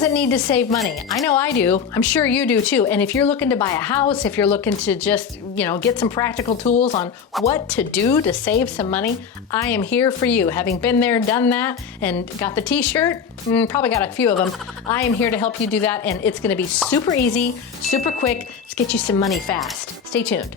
doesn't need to save money? I know I do. I'm sure you do too. And if you're looking to buy a house, if you're looking to just, get some practical tools on what to do to save some money, I am here for you. Having been there, done that, and got the t-shirt, probably got a few of them, I am here to help you do that, and it's gonna be super easy, super quick. Let's get you some money fast. Stay tuned.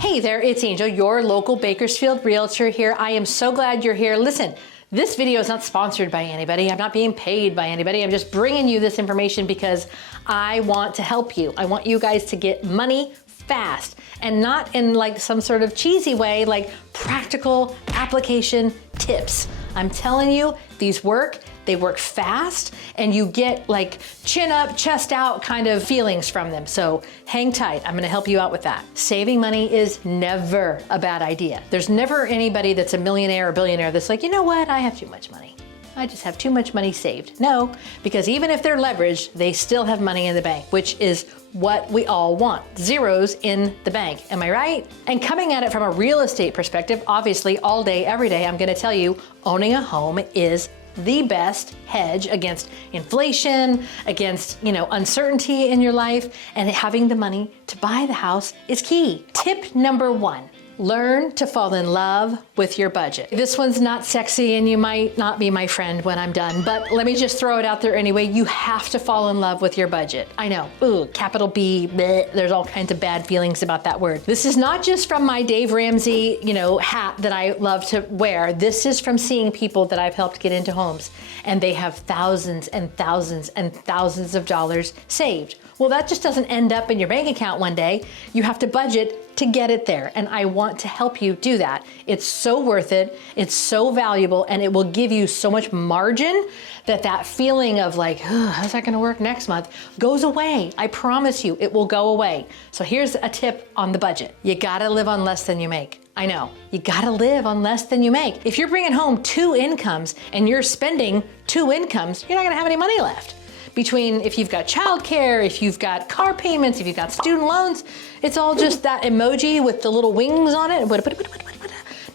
Hey there, it's Angel, your local Bakersfield realtor here. I am so glad you're here. Listen, this video is not sponsored by anybody. I'm not being paid by anybody. I'm just bringing you this information because I want to help you. I want you guys to get money fast, and not in like some sort of cheesy way, like practical application tips. I'm telling you, these work. They work fast, and you get like chin up, chest out kind of feelings from them. So hang tight, I'm gonna help you out with that. Saving money is never a bad idea. There's never anybody that's a millionaire or billionaire that's like, you know what, I have too much money. I just have too much money saved. No, because even if they're leveraged, they still have money in the bank, which is what we all want. Zeros in the bank, am I right? And coming at it from a real estate perspective, obviously all day, every day, I'm gonna tell you, owning a home is the best hedge against inflation, against, uncertainty in your life, and having the money to buy the house is key. Tip number 1. Learn to fall in love with your budget. This one's not sexy and you might not be my friend when I'm done, but let me just throw it out there anyway. You have to fall in love with your budget. I know, capital B, bleh, there's all kinds of bad feelings about that word. This is not just from my Dave Ramsey, hat that I love to wear. This is from seeing people that I've helped get into homes, and they have thousands and thousands and thousands of dollars saved. Well, that just doesn't end up in your bank account one day. You have to budget to get it there, and I want to help you do that. It's so worth it, it's so valuable, and it will give you so much margin that feeling of like, how's that gonna work next month, goes away. I promise you, it will go away. So here's a tip on the budget. You gotta live on less than you make. I know, you gotta live on less than you make. If you're bringing home 2 incomes and you're spending 2 incomes, you're not gonna have any money left. Between if you've got childcare, if you've got car payments, if you've got student loans, it's all just that emoji with the little wings on it.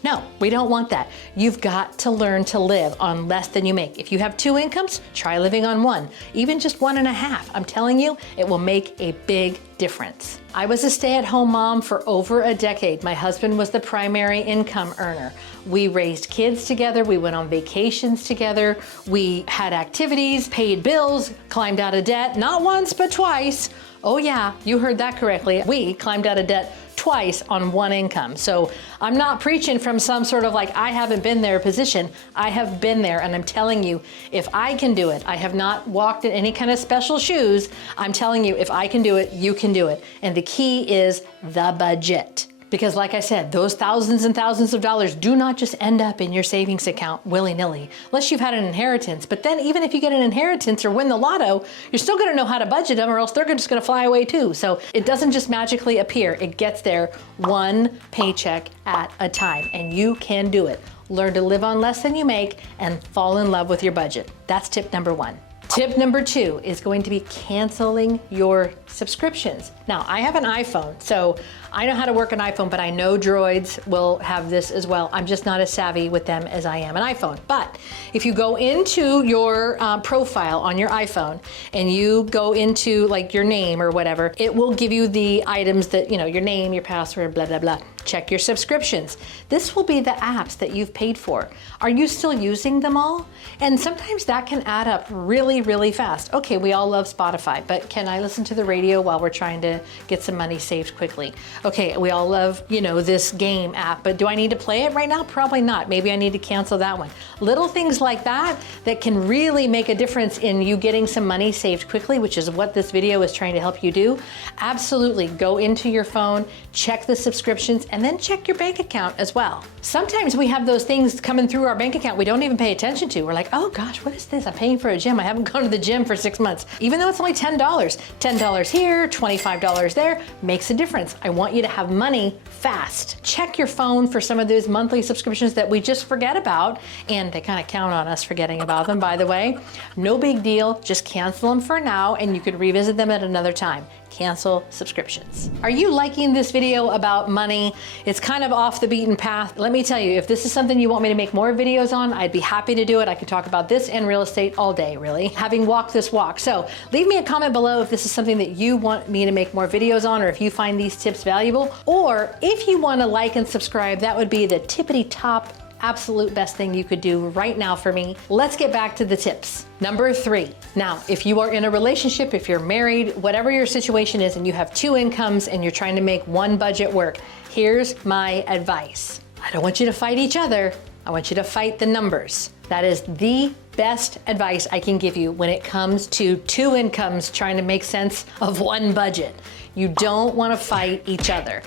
No, we don't want that. You've got to learn to live on less than you make. If you have 2 incomes, try living on 1, even just 1.5. I'm telling you, it will make a big difference. I was a stay-at-home mom for over a decade. My husband was the primary income earner. We raised kids together, we went on vacations together, we had activities, paid bills, climbed out of debt, not once, but twice. Oh yeah, you heard that correctly. We climbed out of debt twice on 1 income. So I'm not preaching from some sort of like, I haven't been there position. I have been there, and I'm telling you, if I can do it, I have not walked in any kind of special shoes. I'm telling you, if I can do it, you can do it. And the key is the budget. Because like I said, those thousands and thousands of dollars do not just end up in your savings account willy-nilly, unless you've had an inheritance. But then even if you get an inheritance or win the lotto, you're still gonna know how to budget them, or else they're just gonna fly away too. So it doesn't just magically appear. It gets there 1 paycheck at a time, and you can do it. Learn to live on less than you make and fall in love with your budget. That's tip number 1. Tip number 2 is going to be canceling your subscriptions. Now, I have an iPhone, so I know how to work an iPhone, but I know Droids will have this as well. I'm just not as savvy with them as I am an iPhone. But if you go into your profile on your iPhone and you go into like your name or whatever, it will give you the items that, your name, your password, blah, blah, blah. Check your subscriptions. This will be the apps that you've paid for. Are you still using them all? And sometimes that can add up really, really fast. Okay, we all love Spotify, but can I listen to the radio while we're trying to get some money saved quickly? Okay, we all love, this game app, but do I need to play it right now? Probably not. Maybe I need to cancel that one. Little things like that can really make a difference in you getting some money saved quickly, which is what this video is trying to help you do. Absolutely, go into your phone, check the subscriptions, and then check your bank account as well. Sometimes we have those things coming through our bank account we don't even pay attention to. We're like, oh gosh, what is this? I'm paying for a gym. I haven't gone to the gym for 6 months. Even though it's only $10. $10 here, $25 there, makes a difference. I want you to have money fast. Check your phone for some of those monthly subscriptions that we just forget about, and they kind of count on us forgetting about them, by the way. No big deal, just cancel them for now, and you could revisit them at another time. cancel subscriptions. Are you liking this video about money? It's kind of off the beaten path. Let me tell you, if this is something you want me to make more videos on, I'd be happy to do it. I could talk about this and real estate all day, really, having walked this walk. So leave me a comment below if this is something that you want me to make more videos on, or if you find these tips valuable, or if you want to like and subscribe, that would be the tippity top absolute best thing you could do right now for me. Let's get back to the tips. Number 3. Now, if you are in a relationship, if you're married, whatever your situation is, and you have 2 incomes and you're trying to make one budget work, here's my advice. I don't want you to fight each other. I want you to fight the numbers. That is the best advice I can give you when it comes to 2 incomes trying to make sense of one budget. You don't want to fight each other.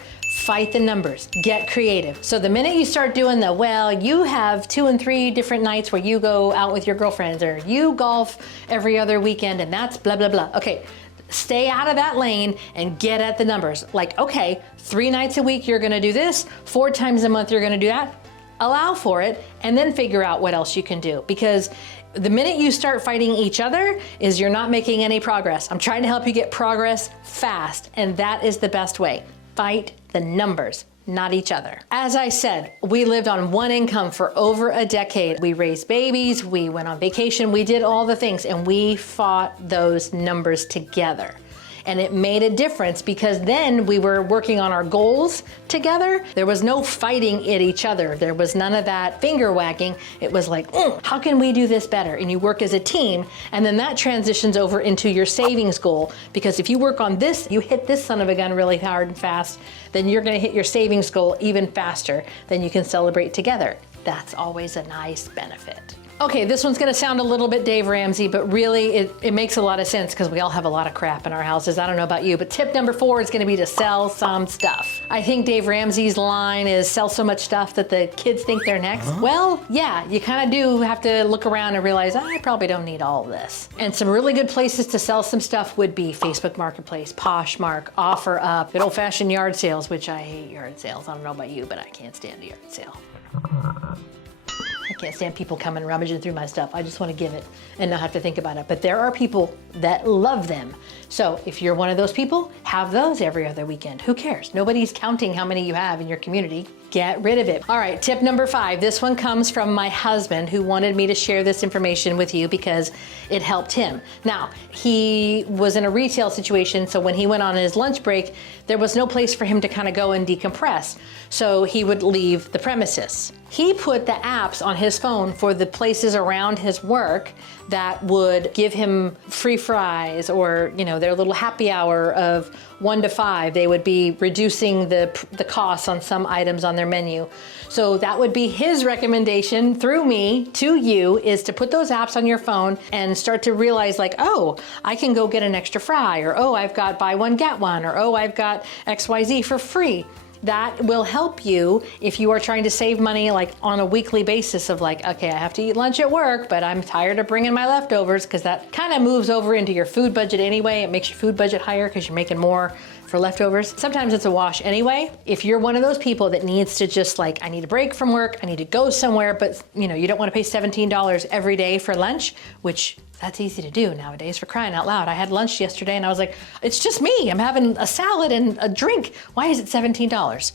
Fight the numbers, get creative. So the minute you start doing the, well, you have 2 and 3 different nights where you go out with your girlfriends, or you golf every other weekend, and that's blah, blah, blah. Okay, stay out of that lane and get at the numbers. Like, okay, 3 nights a week you're gonna do this, 4 times a month you're gonna do that. Allow for it, and then figure out what else you can do. Because the minute you start fighting each other is you're not making any progress. I'm trying to help you get progress fast, and that is the best way. Fight the numbers, not each other. As I said, we lived on 1 income for over a decade. We raised babies, we went on vacation, we did all the things, and we fought those numbers together. And it made a difference because then we were working on our goals together. There was no fighting at each other. There was none of that finger wagging. It was like, how can we do this better? And you work as a team, and then that transitions over into your savings goal. Because if you work on this, you hit this son of a gun really hard and fast, then you're gonna hit your savings goal even faster. Then you can celebrate together. That's always a nice benefit. Okay, this one's gonna sound a little bit Dave Ramsey, but really it makes a lot of sense because we all have a lot of crap in our houses. I don't know about you, but tip number 4 is gonna be to sell some stuff. I think Dave Ramsey's line is sell so much stuff that the kids think they're next. Well, yeah, you kind of do have to look around and realize, I probably don't need all of this. And some really good places to sell some stuff would be Facebook Marketplace, Poshmark, OfferUp, good old-fashioned yard sales, which I hate yard sales. I don't know about you, but I can't stand a yard sale. I can't stand people coming rummaging through my stuff. I just want to give it and not have to think about it. But there are people that love them. So if you're one of those people, have those every other weekend. Who cares? Nobody's counting how many you have in your community. Get rid of it. All right, tip number 5. This one comes from my husband, who wanted me to share this information with you because it helped him. Now, he was in a retail situation, so when he went on his lunch break, there was no place for him to kind of go and decompress. So he would leave the premises. He put the apps on his phone for the places around his work that would give him free fries, or, you know, their little happy hour of 1 to 5. They would be reducing the costs on some items on their menu. So that would be his recommendation through me to you, is to put those apps on your phone and start to realize, like, oh, I can go get an extra fry, or oh, I've got buy one, get one, or oh, I've got XYZ for free. That will help you if you are trying to save money, like on a weekly basis of like, okay, I have to eat lunch at work, but I'm tired of bringing my leftovers, because that kind of moves over into your food budget anyway. It makes your food budget higher because you're making more for leftovers. Sometimes it's a wash anyway. If you're one of those people that needs to just like, I need a break from work, I need to go somewhere, but you know, you don't want to pay $17 every day for lunch, which that's easy to do nowadays, for crying out loud. I had lunch yesterday and I was like, it's just me. I'm having a salad and a drink. Why is it $17?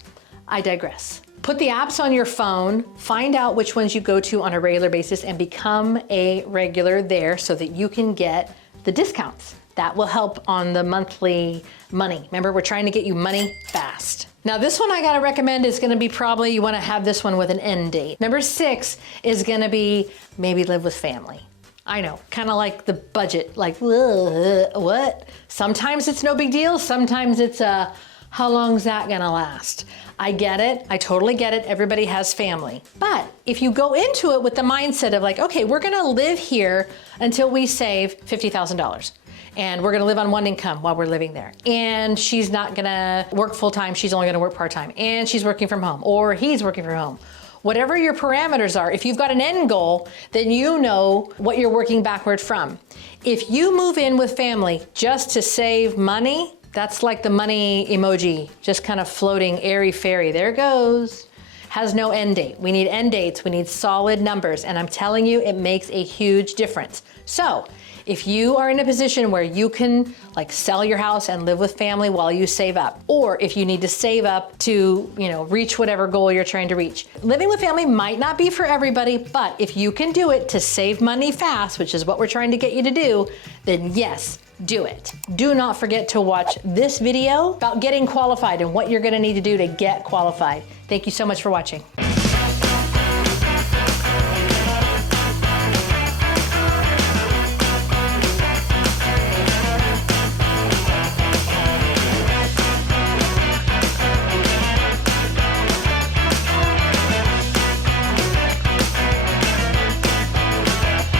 I digress. Put the apps on your phone, find out which ones you go to on a regular basis, and become a regular there so that you can get the discounts. That will help on the monthly money. Remember, we're trying to get you money fast. Now this one I gotta recommend is gonna be, probably you wanna have this one with an end date. Number 6 is gonna be maybe live with family. I know, kind of like the budget, like, what? Sometimes it's no big deal. Sometimes it's how long's that gonna last? I get it, I totally get it. Everybody has family. But if you go into it with the mindset of like, okay, we're gonna live here until we save $50,000. And we're gonna live on 1 income while we're living there. And she's not gonna work full time, she's only gonna work part time. And she's working from home, or he's working from home. Whatever your parameters are, if you've got an end goal, then you know what you're working backward from. If you move in with family just to save money, that's like the money emoji, just kind of floating airy-fairy. There it goes. Has no end date. We need end dates, we need solid numbers, and I'm telling you, it makes a huge difference. So, If you are in a position where you can like sell your house and live with family while you save up, or if you need to save up to, reach whatever goal you're trying to reach. Living with family might not be for everybody, but if you can do it to save money fast, which is what we're trying to get you to do, then yes, do it. Do not forget to watch this video about getting qualified and what you're gonna need to do to get qualified. Thank you so much for watching.